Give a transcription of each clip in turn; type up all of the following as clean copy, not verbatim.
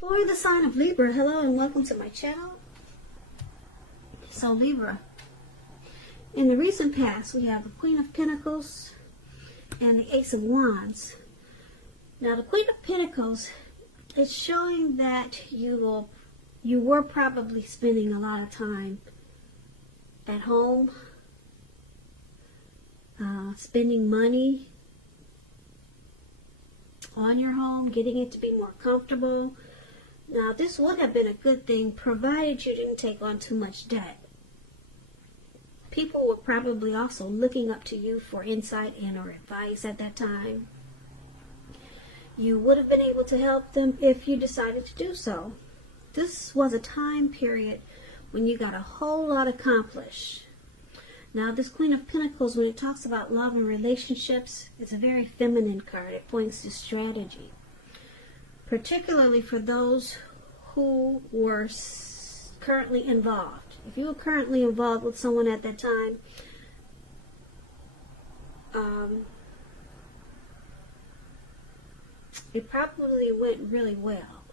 For the sign of Libra, hello and welcome to my channel. So Libra, in the recent past we have the Queen of Pentacles and the Ace of Wands. Now the Queen of Pentacles is showing that you were probably spending a lot of time at home, spending money on your home, getting it to be more comfortable. Now, this would have been a good thing provided you didn't take on too much debt. People were probably also looking up to you for insight and or advice at that time. You would have been able to help them if you decided to do so. This was a time period when you got a whole lot accomplished. Now, this Queen of Pentacles, when it talks about love and relationships, it's a very feminine card. It points to strategy, particularly for those who were currently involved. If you were currently involved with someone at that time, it probably went really well.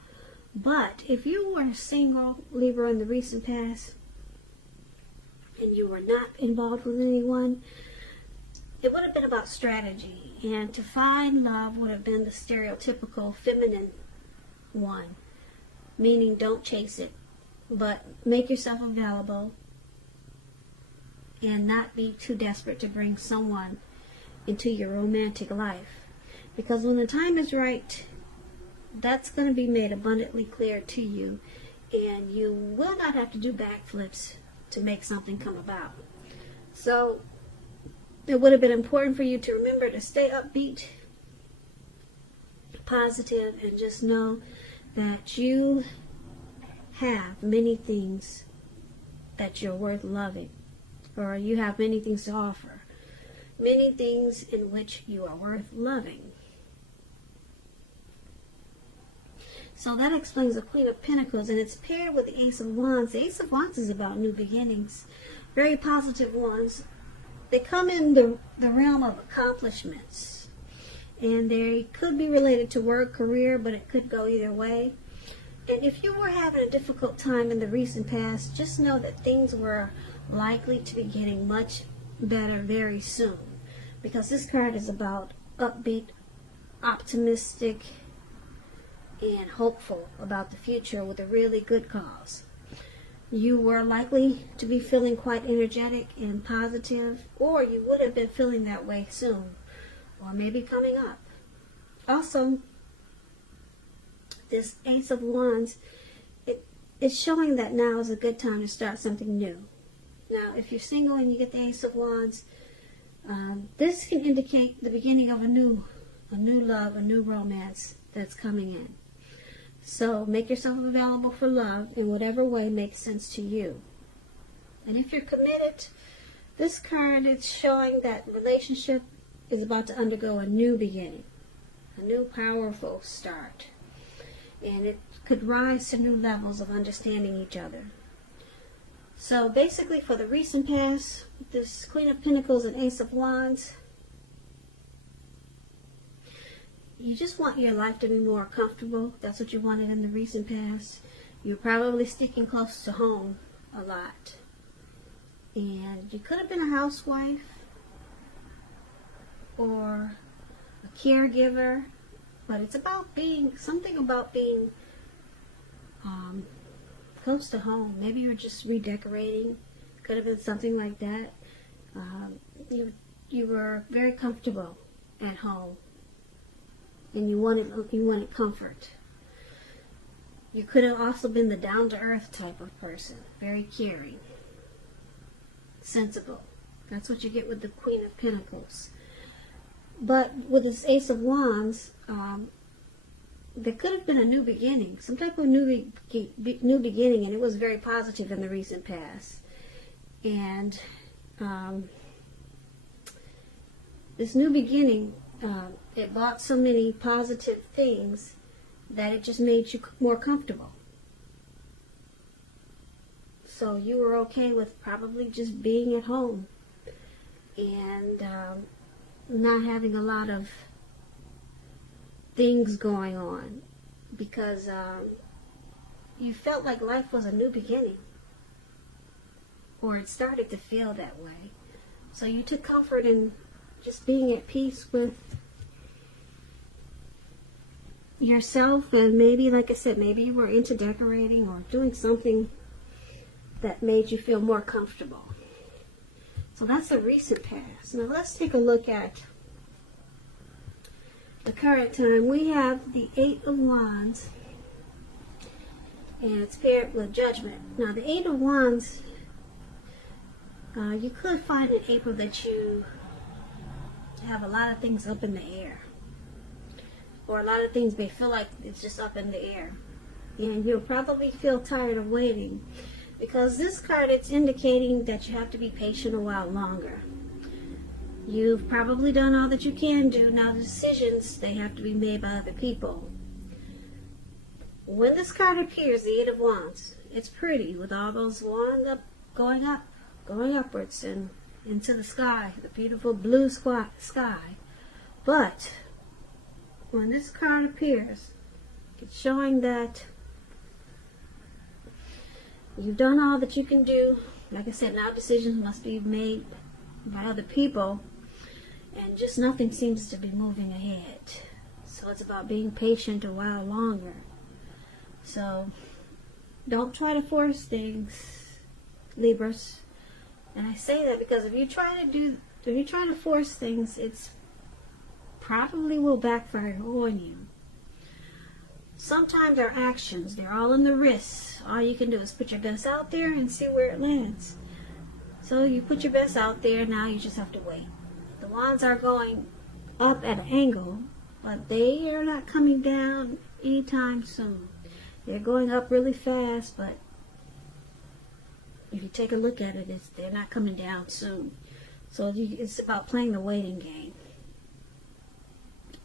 But if you were single, Libra, in the recent past, and you were not involved with anyone, it would have been about strategy. And to find love would have been the stereotypical feminine one, meaning don't chase it, but make yourself available and not be too desperate to bring someone into your romantic life. Because when the time is right, that's going to be made abundantly clear to you, and you will not have to do backflips to make something come about. So it would have been important for you to remember to stay upbeat, positive, and just know that you have many things that you're worth loving, or you have many things to offer, many things in which you are worth loving. So that explains the Queen of Pentacles, and it's paired with the Ace of Wands. The Ace of Wands is about new beginnings, very positive ones. They come in the realm of accomplishments, and they could be related to work, career, but it could go either way. And if you were having a difficult time in the recent past, just know that things were likely to be getting much better very soon, because this card is about upbeat, optimistic, and hopeful about the future with a really good cause. You were likely to be feeling quite energetic and positive, or you would have been feeling that way soon, or maybe coming up. Also, this Ace of Wands, it's showing that now is a good time to start something new. Now, if you're single and you get the Ace of Wands, this can indicate the beginning of a new love, a new romance that's coming in. So make yourself available for love in whatever way makes sense to you. And if you're committed, this card is showing that relationship is about to undergo a new beginning, a new powerful start. And it could rise to new levels of understanding each other. So basically, for the recent past, this Queen of Pentacles and Ace of Wands, you just want your life to be more comfortable. That's what you wanted in the recent past. You're probably sticking close to home a lot. And you could have been a housewife or a caregiver, but it's about being, something about being close to home. Maybe you're just redecorating. Could have been something like that. You were very comfortable at home, and you wanted comfort. You could have also been the down-to-earth type of person, very caring, sensible. That's what you get with the Queen of Pentacles. But with this Ace of Wands, there could have been a new beginning, some type of new beginning, and it was very positive in the recent past. And this new beginning, it brought so many positive things that it just made you more comfortable. So you were okay with probably just being at home and not having a lot of things going on, because you felt like life was a new beginning, or it started to feel that way. So you took comfort in just being at peace with yourself, and maybe, like I said, maybe you were into decorating or doing something that made you feel more comfortable. So that's the recent past. Now let's take a look at the current time. We have the Eight of Wands, and it's paired with Judgment. Now the Eight of Wands, you could find in April that you have a lot of things up in the air, or a lot of things may feel like it's just up in the air, and you'll probably feel tired of waiting, because this card, it's indicating that you have to be patient a while longer. You've probably done all that you can do. Now the decisions, they have to be made by other people. When this card appears, the Eight of Wands, it's pretty with all those wands going upwards and into the sky, the beautiful blue sky. But when this card appears, it's showing that you've done all that you can do. Like I said, now decisions must be made by other people, and just nothing seems to be moving ahead. So it's about being patient a while longer. So don't try to force things, Libras. And I say that because if you try to force things, it's probably will backfire on you. Sometimes our actions, they're all in the wrists. All you can do is put your best out there and see where it lands. So you put your best out there, now you just have to wait. The wands are going up at an angle, but they are not coming down anytime soon. They're going up really fast, but if you take a look at it, they're not coming down soon. So it's about playing the waiting game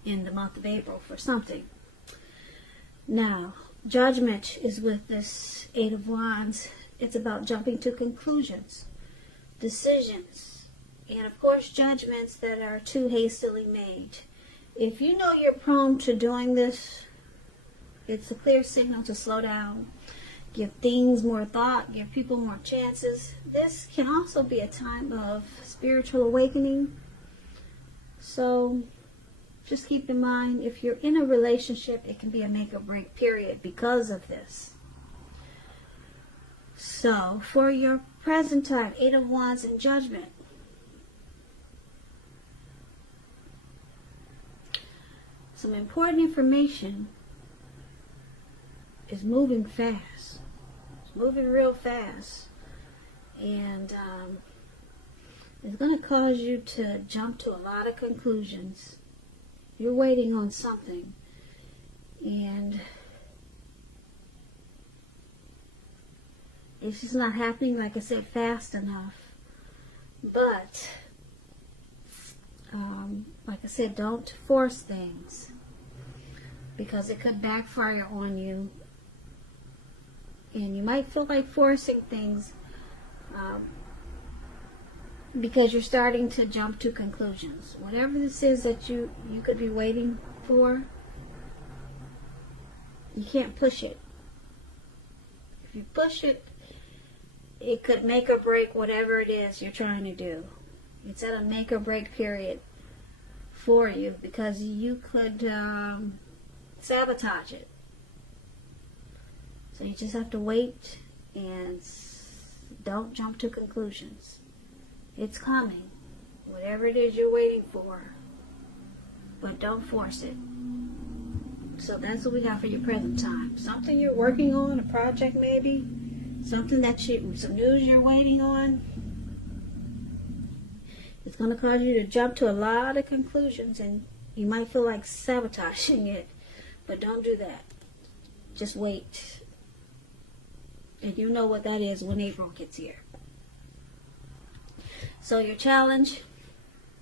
in the month of April for something. Now, Judgment is with this Eight of Wands. It's about jumping to conclusions, decisions, and of course judgments that are too hastily made. If you know you're prone to doing this, it's a clear signal to slow down, give things more thought, give people more chances. This can also be a time of spiritual awakening. So just keep in mind, if you're in a relationship, it can be a make or break period because of this. So for your present time, Eight of Wands and Judgment, some important information is moving fast. It's moving real fast. And it's going to cause you to jump to a lot of conclusions. You're waiting on something, and it's just not happening, like I said, fast enough. But like I said, don't force things, because it could backfire on you, and you might feel like forcing things because you're starting to jump to conclusions. Whatever this is that you could be waiting for, you can't push it. If you push it, it could make or break whatever it is you're trying to do. It's at a make or break period for you, because you could sabotage it. So you just have to wait and don't jump to conclusions. It's coming, whatever it is you're waiting for, but don't force it. So that's what we have for your present time. Something you're working on, a project maybe, something some news you're waiting on. It's going to cause you to jump to a lot of conclusions, and you might feel like sabotaging it, but don't do that. Just wait. And you know what that is when April gets here. So your challenge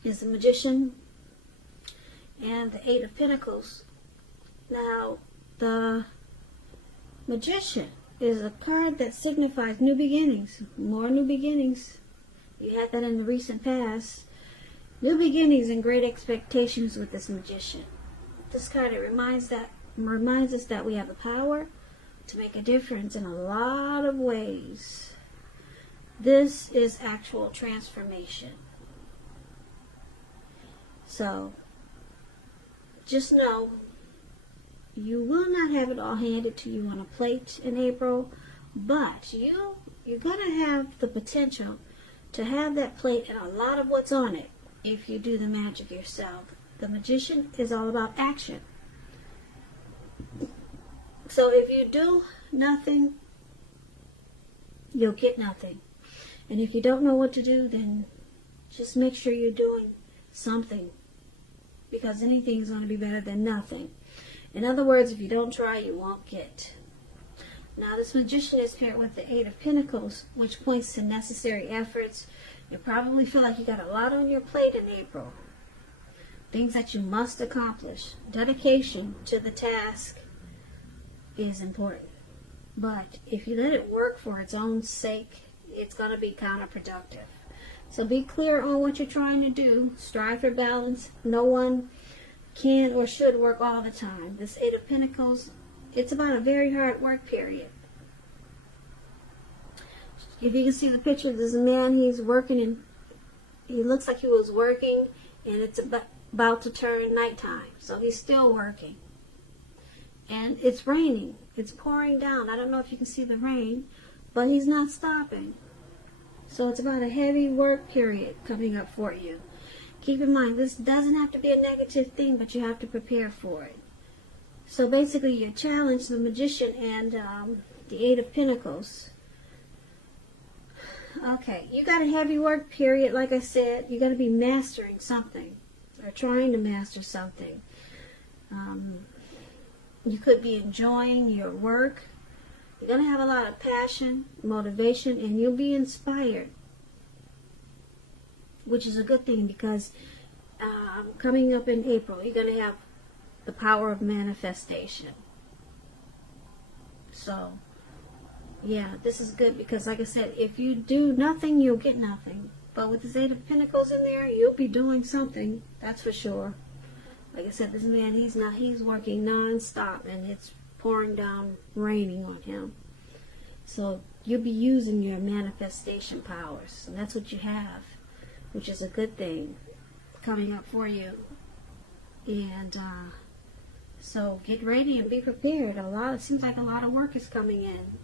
is the Magician and the Eight of Pentacles. Now, the Magician is a card that signifies new beginnings, more new beginnings. You had that in the recent past. New beginnings and great expectations with this Magician. This card, it reminds us that we have the power to make a difference in a lot of ways. This is actual transformation. So, just know, you will not have it all handed to you on a plate in April, but you're going to have the potential to have that plate and a lot of what's on it if you do the magic yourself. The magician is all about action. So if you do nothing, you'll get nothing. And if you don't know what to do, then just make sure you're doing something, because anything is going to be better than nothing. In other words, if you don't try, you won't get. Now, this magician is paired with the Eight of Pentacles, which points to necessary efforts. You probably feel like you got a lot on your plate in April. Things that you must accomplish. Dedication to the task is important. But if you let it work for its own sake, it's going to be counterproductive. So be clear on what you're trying to do. Strive for balance. No one can or should work all the time. This Eight of Pentacles, it's about a very hard work period. If you can see the picture, there's a man, he's working, and he looks like he was working, and it's about to turn nighttime. So he's still working. And it's raining. It's pouring down. I don't know if you can see the rain, but he's not stopping. So it's about a heavy work period coming up for you. Keep in mind, this doesn't have to be a negative thing, but you have to prepare for it. So basically, you challenge the magician and the Eight of Pentacles. Okay, you got a heavy work period, like I said. You're going to be mastering something, or trying to master something. You could be enjoying your work. You're going to have a lot of passion, motivation, and you'll be inspired, which is a good thing, because coming up in April, you're going to have the power of manifestation. So, yeah, this is good, because like I said, if you do nothing, you'll get nothing. But with this Eight of Pentacles in there, you'll be doing something, that's for sure. Like I said, this man, he's working non-stop, and it's pouring down, raining on him. So you'll be using your manifestation powers, and that's what you have, which is a good thing coming up for you. And so get ready and be prepared. It seems like a lot of work is coming in.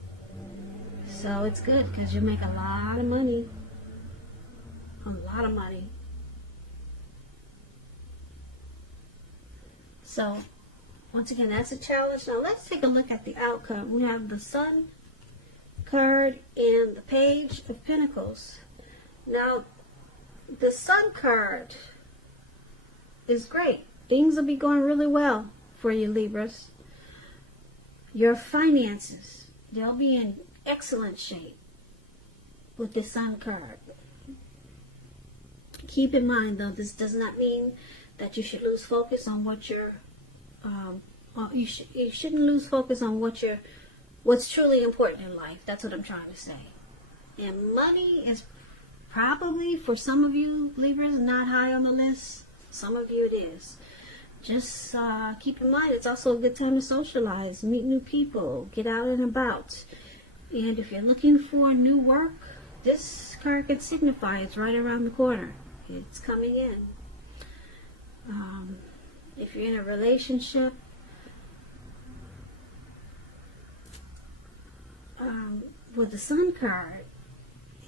So it's good, because you'll make a lot of money. A lot of money. So, once again, that's a challenge. Now, let's take a look at the outcome. We have the Sun card and the Page of Pentacles. Now, the Sun card is great. Things will be going really well for you, Libras. Your finances, they'll be in excellent shape with the Sun card. Keep in mind, though, this does not mean that you should lose focus on what you're you shouldn't lose focus on what's truly important in life. That's what I'm trying to say. And money is probably, for some of you Libras, not high on the list. Some of you it is. Just keep in mind, it's also a good time to socialize, meet new people, get out and about. And if you're looking for new work, this card could signify it's right around the corner. It's coming in. If you're in a relationship, with the Sun card,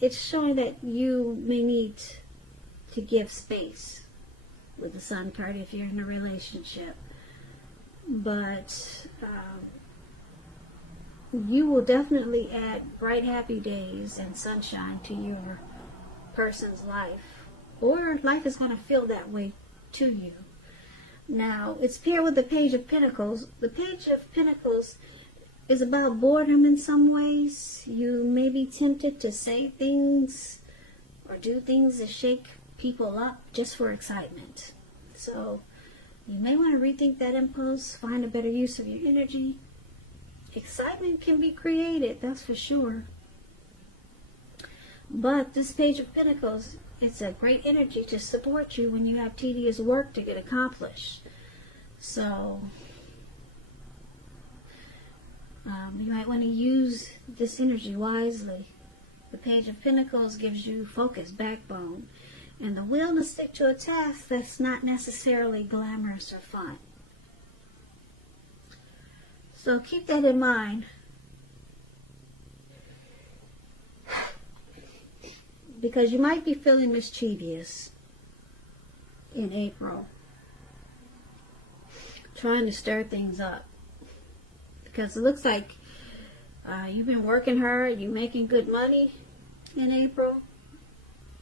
it's showing that you may need to give space with the Sun card if you're in a relationship. But you will definitely add bright, happy days and sunshine to your person's life. Or life is going to feel that way to you. Now, it's paired with the Page of Pentacles. The Page of Pentacles is about boredom in some ways. You may be tempted to say things or do things to shake people up just for excitement. So, you may want to rethink that impulse, find a better use of your energy. Excitement can be created, that's for sure. But this Page of Pentacles, it's a great energy to support you when you have tedious work to get accomplished. So, You might want to use this energy wisely. The Page of Pentacles gives you focus, backbone, and the will to stick to a task that's not necessarily glamorous or fun. So keep that in mind. Because you might be feeling mischievous in April. Trying to stir things up. Because it looks like you've been working hard, you're making good money in April,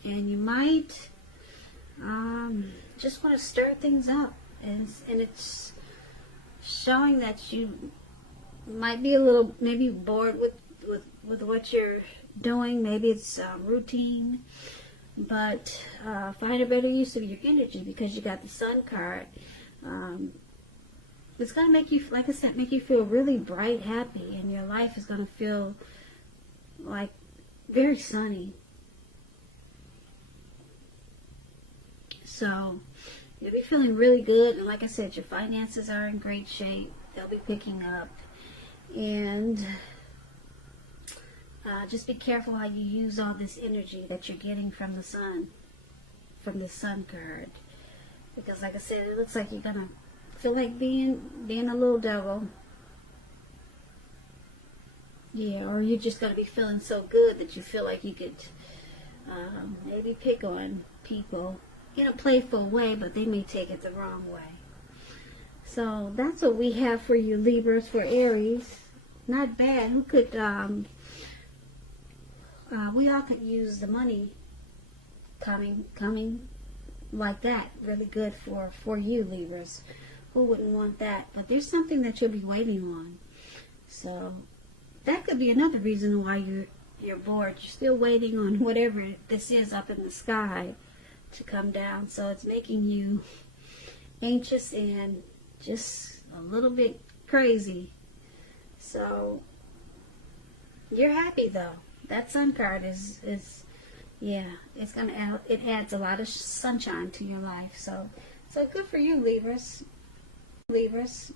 and you might just want to stir things up, and it's showing that you might be a little maybe bored with what you're doing. Maybe it's routine, but find a better use of your energy, because you got the Sun card. It's going to make you, like I said, make you feel really bright, happy, and your life is going to feel like very sunny. So you'll be feeling really good, and like I said, your finances are in great shape. They'll be picking up, and just be careful how you use all this energy that you're getting from the sun, from the Sun card, because like I said, it looks like you're going to feel like being a little devil. Yeah, or you're just going to be feeling so good that you feel like you could maybe pick on people in a playful way, but they may take it the wrong way. So that's what we have for you, Libras, for Aries. Not bad. Who could, we all could use the money coming like that. Really good for you, Libras. Who wouldn't want that? But there's something that you'll be waiting on. So that could be another reason why you're bored. You're still waiting on whatever this is up in the sky to come down. So it's making you anxious and just a little bit crazy. So you're happy though. That Sun card is yeah, it adds a lot of sunshine to your life. So good for you, Libras. Libras.